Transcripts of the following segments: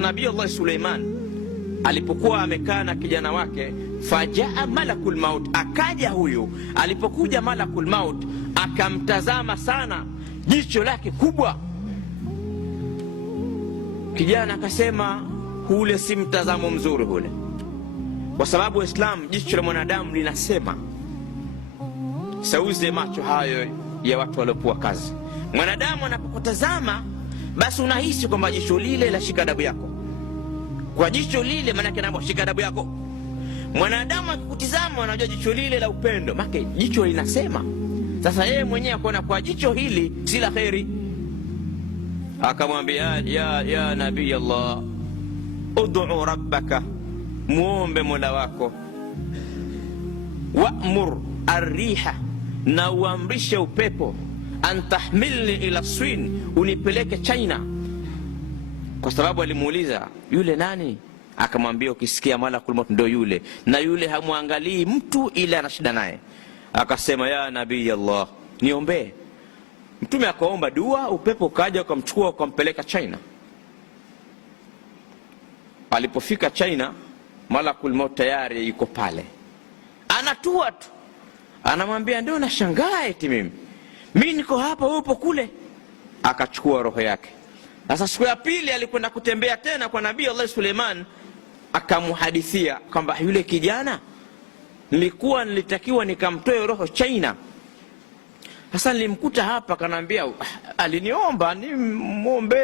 Nabii Allah Suleiman alipokuwa amekaa na kijana wake, fajaa malakul maut, akaja huyu. Alipokuja malakul maut akamtazama sana, jicho lake kubwa. Kijana akasema, hule si mtazamo mzuri hule, kwa sababu Islam, jicho la mwanadamu linasema. Sauze macho hayo ya watu waliopewa kazi. Mwanadamu anapokutazama, basi unahisi kwamba jicho lile la shika adabu yako. Kwa jicho lile, maana yake anaomba shika adabu yako. Mwanadamu akikutizama, anajua jicho lile la upendo, maana jicho linasema. Sasa yeye mwenyewe akaona kwa jicho hili si la kheri, akamwambia ya nabii Allah, ud'u rabbaka, muombe mola wako, wa'mur arriha, na uamrishe upepo, antahmilni ila Swin, unipeleke China. Kwa sababu alimuuliza yule nani, akamwambia ukisikia malakul maut ndo yule, na yule hamwangalii mtu ila ana shida naye. Akasema ya nabii Allah, niombe. Mtume akaomba dua, upepo kaja ukamchukua ukampeleka China. Alipofika China, malakul maut tayari yuko pale, anatua tu, anamwambia ndio nashangaa eti mimi niko hapa, wewe upo kule. Akachukua roho yake. Sasa siku ya pili alikwenda kutembea tena kwa Nabii Allah Suleiman, akamuhadithia kwamba yule kijana nilitakiwa nikamtoe roho China. Sasa nilimkuta hapa, kanambia aliniomba nimwombe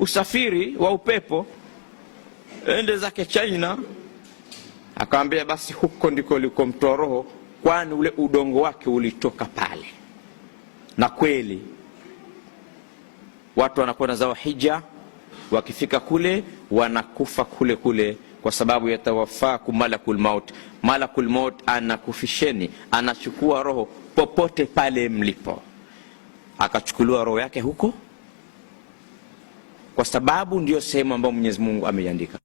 usafiri wa upepo ende zake China. Akamwambia basi huko ndiko ulikomtoa roho, kwani ule udongo wake ulitoka pale. Na kweli watu wanakwenda zao hija, wakifika kule wanakufa kule kule, kwa sababu yatawafakum malakul maut. Malakul maut anakufisheni, anachukua roho popote pale mlipo. Akachukuliwa roho yake huko, kwa sababu ndio sehemu ambayo Mwenyezi Mungu ameiandika.